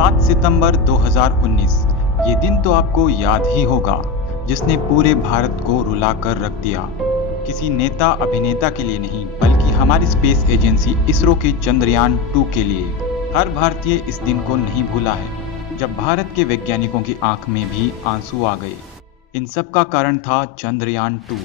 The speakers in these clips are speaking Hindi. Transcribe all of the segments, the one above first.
7 सितंबर 2019। ये दिन तो आपको याद ही होगा, जिसने पूरे भारत को रुलाकर रख दिया। किसी नेता अभिनेता के लिए नहीं, बल्कि हमारी स्पेस एजेंसी इसरो के चंद्रयान 2 के लिए। हर भारतीय इस दिन को नहीं भूला है, जब भारत के वैज्ञानिकों की आंख में भी आंसू आ गए। इन सब का कारण था चंद्रयान 2।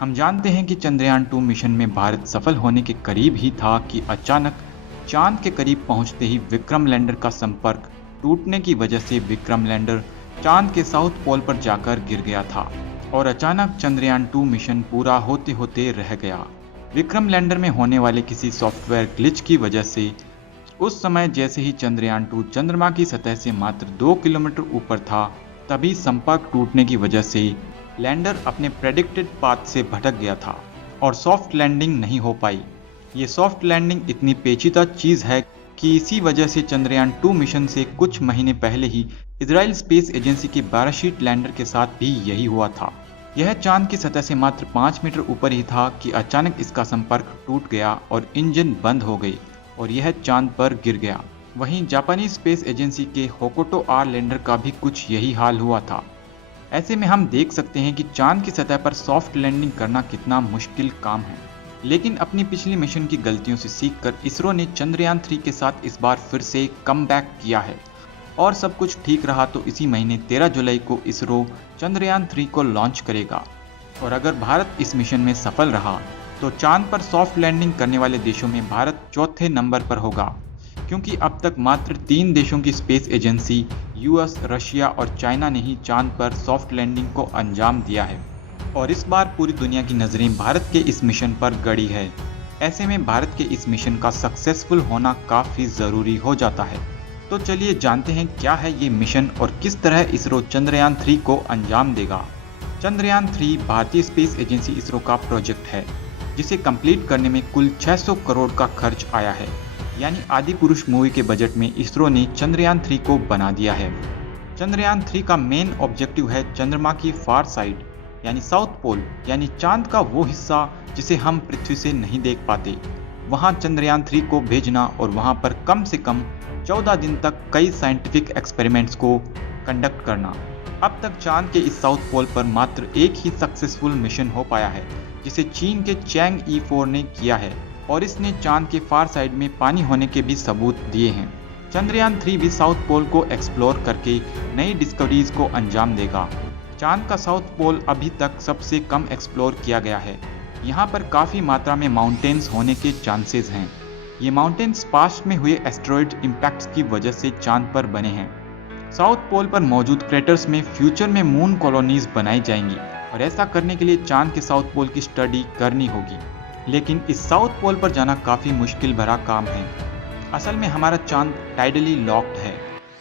हम जानते हैं कि चंद्रयान 2 मिशन में भारत सफल होने के करीब ही था कि अचानक चांद के करीब पहुंचते ही विक्रम लैंडर का संपर्क टूटने की वजह से विक्रम लैंडर चांद के साउथ पोल पर जाकर गिर गया था और अचानक चंद्रयान 2 मिशन पूरा होते होते रह गया। विक्रम लैंडर में होने वाले किसी सॉफ्टवेयर ग्लिच की वजह से उस समय जैसे ही चंद्रयान 2 चंद्रमा की सतह से मात्र 2 किलोमीटर ऊपर था, तभी संपर्क टूटने की वजह से लैंडर अपने प्रेडिक्टेड पाथ से भटक गया था और सॉफ्ट लैंडिंग नहीं हो पाई। ये सॉफ्ट लैंडिंग इतनी पेचीदा चीज है कि इसी वजह से चंद्रयान 2 मिशन से कुछ महीने पहले ही इजराइल स्पेस एजेंसी के 12 शीट लैंडर के साथ भी यही हुआ था। यह चांद की सतह से मात्र 5 मीटर ऊपर ही था कि अचानक इसका संपर्क टूट गया और इंजन बंद हो गई और यह चांद पर गिर गया। वहीं जापानी स्पेस एजेंसी के होकोटो आर लैंडर का भी कुछ यही हाल हुआ था। ऐसे में हम देख सकते हैं कि चांद की सतह पर सॉफ्ट लैंडिंग करना कितना मुश्किल काम है। लेकिन अपनी पिछली मिशन की गलतियों से सीखकर इसरो ने चंद्रयान 3 के साथ इस बार फिर से कमबैक किया है और सब कुछ ठीक रहा तो इसी महीने 13 जुलाई को इसरो चंद्रयान 3 को लॉन्च करेगा। और अगर भारत इस मिशन में सफल रहा तो चांद पर सॉफ्ट लैंडिंग करने वाले देशों में भारत चौथे नंबर पर होगा, क्योंकि अब तक मात्र 3 देशों की स्पेस एजेंसी यूएस, रशिया और चाइना ने ही चांद पर सॉफ्ट लैंडिंग को अंजाम दिया है और इस बार पूरी दुनिया की नज़रें भारत के इस मिशन पर गड़ी है। ऐसे में भारत के इस मिशन का सक्सेसफुल होना काफ़ी ज़रूरी हो जाता है। तो चलिए जानते हैं क्या है ये मिशन और किस तरह इसरो चंद्रयान 3 को अंजाम देगा। चंद्रयान 3 भारतीय स्पेस एजेंसी इसरो का प्रोजेक्ट है, जिसे कंप्लीट करने में कुल 600 करोड़ का खर्च आया है। यानी आदि पुरुष मूवी के बजट में इसरो ने चंद्रयान 3 को बना दिया है। चंद्रयान 3 का मेन ऑब्जेक्टिव है चंद्रमा की फार साइड यानी साउथ पोल, यानी चांद का वो हिस्सा जिसे हम पृथ्वी से नहीं देख पाते, वहां चंद्रयान 3 को भेजना और वहां पर कम से कम 14 दिन तक कई साइंटिफिक एक्सपेरिमेंट्स को कंडक्ट करना। अब तक चांद के इस साउथ पोल पर मात्र एक ही सक्सेसफुल मिशन हो पाया है, जिसे चीन के चैंग ई4 ने किया है और इसने चांद के फार साइड में पानी होने के भी सबूत दिए हैं। चंद्रयान 3 भी साउथ पोल को एक्सप्लोर करके नई डिस्कवरीज को अंजाम देगा। चांद का साउथ पोल अभी तक सबसे कम एक्सप्लोर किया गया है। यहाँ पर काफ़ी मात्रा में माउंटेन्स होने के चांसेस हैं। ये माउंटेन्स पास्ट में हुए एस्टेरॉयड इम्पैक्ट्स की वजह से चांद पर बने हैं। साउथ पोल पर मौजूद क्रेटर्स में फ्यूचर में मून कॉलोनीज बनाई जाएंगी और ऐसा करने के लिए चांद के साउथ पोल की स्टडी करनी होगी। लेकिन इस साउथ पोल पर जाना काफ़ी मुश्किल भरा काम है। असल में हमारा चांद टाइडली लॉक्ड है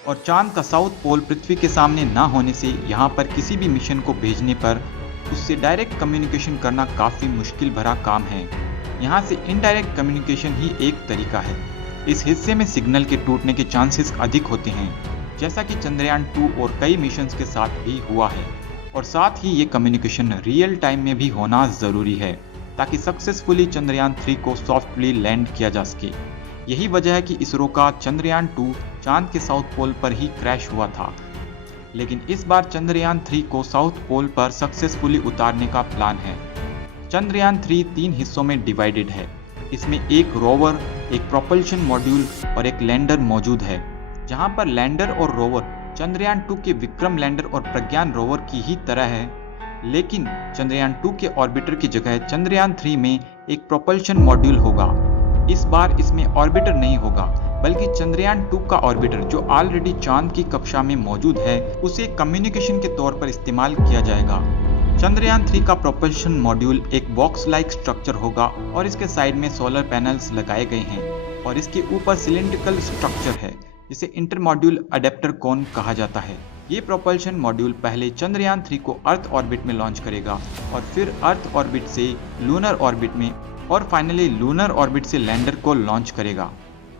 और चांद का साउथ पोल पृथ्वी के सामने ना होने से यहाँ पर किसी भी मिशन को भेजने पर उससे डायरेक्ट कम्युनिकेशन करना काफ़ी मुश्किल भरा काम है। यहाँ से इनडायरेक्ट कम्युनिकेशन ही एक तरीका है। इस हिस्से में सिग्नल के टूटने के चांसेस अधिक होते हैं, जैसा कि चंद्रयान 2 और कई मिशंस के साथ भी हुआ है। और साथ ही ये कम्युनिकेशन रियल टाइम में भी होना ज़रूरी है, ताकि सक्सेसफुली चंद्रयान 3 को सॉफ्टली लैंड किया जा सके। यही वजह है कि इसरो का चंद्रयान 2 चांद के साउथ पोल पर ही क्रैश हुआ था। लेकिन इस बार चंद्रयान 3 को साउथ पोल पर सक्सेसफुली उतारने का प्लान है। चंद्रयान 3 3 हिस्सों में डिवाइडेड है। इसमें एक रोवर, एक प्रोपल्शन मॉड्यूल और एक लैंडर मौजूद है। जहां पर लैंडर और रोवर चंद्रयान 2 के विक्रम लैंडर और प्रज्ञान रोवर की ही तरह है, लेकिन चंद्रयान 2 के ऑर्बिटर की जगह चंद्रयान 3 में एक प्रोपल्शन मॉड्यूल होगा। इस बार इसमें ऑर्बिटर नहीं होगा, बल्कि चंद्रयान 2 का ऑर्बिटर जो ऑलरेडी चांद की कक्षा में मौजूद है, उसे कम्युनिकेशन के तौर पर इस्तेमाल किया जाएगा। चंद्रयान 3 का प्रोपल्शन मॉड्यूल एक बॉक्स लाइक स्ट्रक्चर होगा और इसके साइड में सोलर पैनल्स लगाए गए हैं और इसके ऊपर सिलिंड्रिकल स्ट्रक्चर है, जिसे इंटर मॉड्यूल अडेप्टर कोन कहा जाता है। ये प्रोपल्शन मॉड्यूल पहले चंद्रयान 3 को अर्थ ऑर्बिट में लॉन्च करेगा और फिर अर्थ ऑर्बिट से लूनर ऑर्बिट में और फाइनली लूनर ऑर्बिट से लैंडर को लॉन्च करेगा।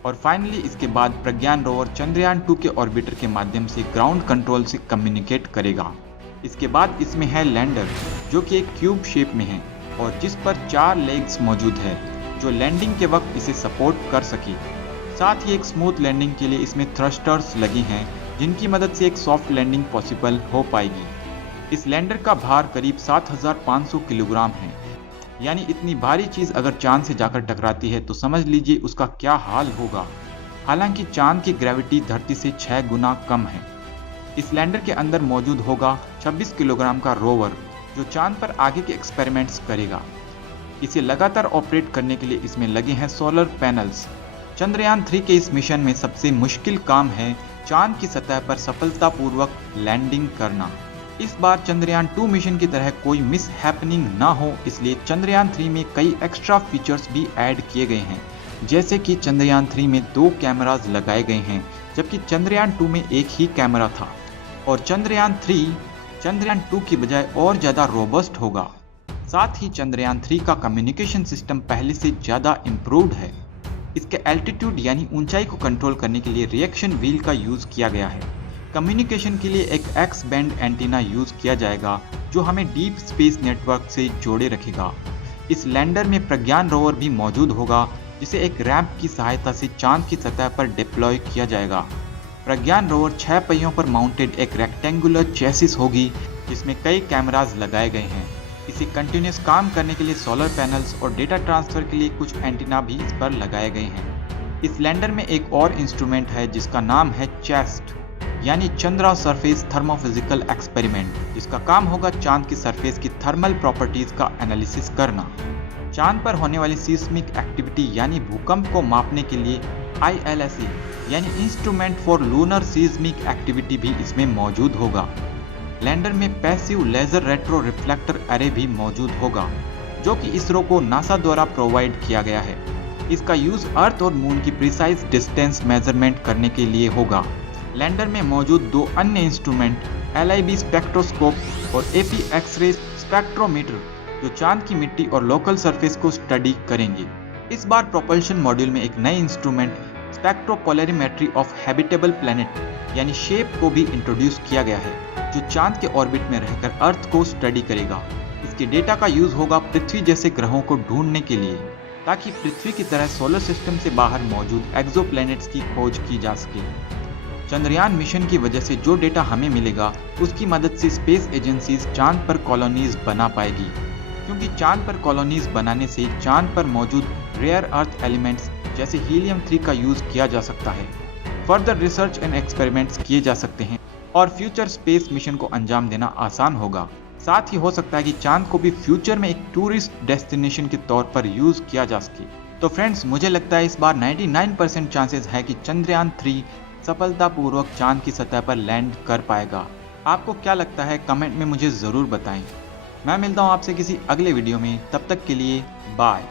और फाइनली इसके बाद प्रज्ञान रोवर चंद्रयान 2 के ऑर्बिटर के माध्यम से ग्राउंड कंट्रोल से कम्युनिकेट करेगा। इसके बाद इसमें है लैंडर, जो कि एक क्यूब शेप में है और जिस पर 4 लेग्स मौजूद है, जो लैंडिंग के वक्त इसे सपोर्ट कर सके। साथ ही एक स्मूथ लैंडिंग के लिए इसमें थ्रस्टर्स लगी हैं जिनकी मदद से एक सॉफ्ट लैंडिंग पॉसिबल हो पाएगी। इस लैंडर का भार करीब 7500 किलोग्राम है, यानी इतनी भारी चीज अगर चांद से जाकर टकराती है तो समझ लीजिए उसका क्या हाल होगा। हालांकि चांद की ग्रेविटी धरती से 6 गुना कम है। इस लैंडर के अंदर मौजूद होगा 26 किलोग्राम का रोवर जो चांद पर आगे के एक्सपेरिमेंट्स करेगा। इसे लगातार ऑपरेट करने के लिए इसमें लगे हैं सोलर पैनल्स। चंद्रयान 3 के इस मिशन में सबसे मुश्किल काम है चांद की सतह पर सफलतापूर्वक लैंडिंग करना। इस बार चंद्रयान 2 मिशन की तरह कोई मिस हैपनिंग ना हो, इसलिए चंद्रयान 3 में कई एक्स्ट्रा फीचर्स भी ऐड किए गए हैं। जैसे कि चंद्रयान 3 में 2 कैमरास लगाए गए हैं, जबकि चंद्रयान 2 में एक ही कैमरा था। और चंद्रयान 3 चंद्रयान 2 की बजाय और ज़्यादा रोबस्ट होगा। साथ ही चंद्रयान 3 का कम्युनिकेशन सिस्टम पहले से ज़्यादा इम्प्रूव्ड है। इसके एल्टीट्यूड यानी ऊंचाई को कंट्रोल करने के लिए रिएक्शन व्हील का यूज़ किया गया है। कम्युनिकेशन के लिए एक एक्स बैंड एंटीना यूज़ किया जाएगा जो हमें डीप स्पेस नेटवर्क से जोड़े रखेगा। इस लैंडर में प्रज्ञान रोवर भी मौजूद होगा जिसे एक रैंप की सहायता से चांद की सतह पर डिप्लॉय किया जाएगा। प्रज्ञान रोवर 6 पहियों पर माउंटेड एक रेक्टेंगुलर चेसिस होगी जिसमें कई कैमरास लगाए गए हैं। इसे कंटिन्यूस काम करने के लिए सोलर पैनल्स और डेटा ट्रांसफर के लिए कुछ एंटीना भी इस पर लगाए गए हैं। इस लैंडर में एक और इंस्ट्रूमेंट है जिसका नाम है चेस्ट यानी चंद्रा सरफेस थर्मोफिजिकल एक्सपेरिमेंट, जिसका काम होगा चांद की सरफेस की थर्मल प्रॉपर्टीज का एनालिसिस करना। चांद पर होने वाली सीस्मिक एक्टिविटी यानी भूकंप को मापने के लिए ILSA यानी instrument for lunar seismic activity भी इसमें मौजूद होगा। लैंडर में passive laser retro reflector array भी मौजूद होगा जो कि इसरो को नासा द्वारा प्रोवाइड किया गया है। इसका यूज अर्थ और मून की प्रिसाइज डिस्टेंस मेजरमेंट करने के लिए होगा। लैंडर में मौजूद 2 अन्य इंस्ट्रूमेंट LIB स्पेक्ट्रोस्कोप और AP एक्सरे स्पेक्ट्रोमीटर जो चांद की मिट्टी और लोकल सरफेस को स्टडी करेंगे। इस बार प्रोपल्शन मॉड्यूल में एक नए इंस्ट्रूमेंट स्पेक्ट्रोपोलरिमेट्री ऑफ हैबिटेबल प्लैनेट यानी शेप को भी इंट्रोड्यूस किया गया है जो चांद के ऑर्बिट में रहकर अर्थ को स्टडी करेगा। इसके डेटा का यूज होगा पृथ्वी जैसे ग्रहों को ढूंढने के लिए ताकि पृथ्वी की तरह सोलर सिस्टम से बाहर मौजूद एक्सोप्लैनेट्स की खोज की जा सके। चंद्रयान मिशन की वजह से जो डेटा हमें मिलेगा उसकी मदद से स्पेस एजेंसीज चांद पर कॉलोनीज बना पाएगी, क्योंकि चांद पर कॉलोनीज बनाने से चांद पर मौजूद रेयर अर्थ एलिमेंट्स जैसे हीलियम 3 का यूज किया जा सकता है। फर्दर रिसर्च एंड एक्सपेरिमेंट्स किए जा सकते हैं और फ्यूचर स्पेस मिशन को अंजाम देना आसान होगा। साथ ही हो सकता है कि चांद को भी फ्यूचर में एक टूरिस्ट डेस्टिनेशन के तौर पर यूज किया जा सके। तो फ्रेंड्स, मुझे लगता है इस बार 99% चांसेस है कि चंद्रयान 3 सफलतापूर्वक चांद की सतह पर लैंड कर पाएगा। आपको क्या लगता है कमेंट में मुझे ज़रूर बताएं। मैं मिलता हूं आपसे किसी अगले वीडियो में, तब तक के लिए बाय।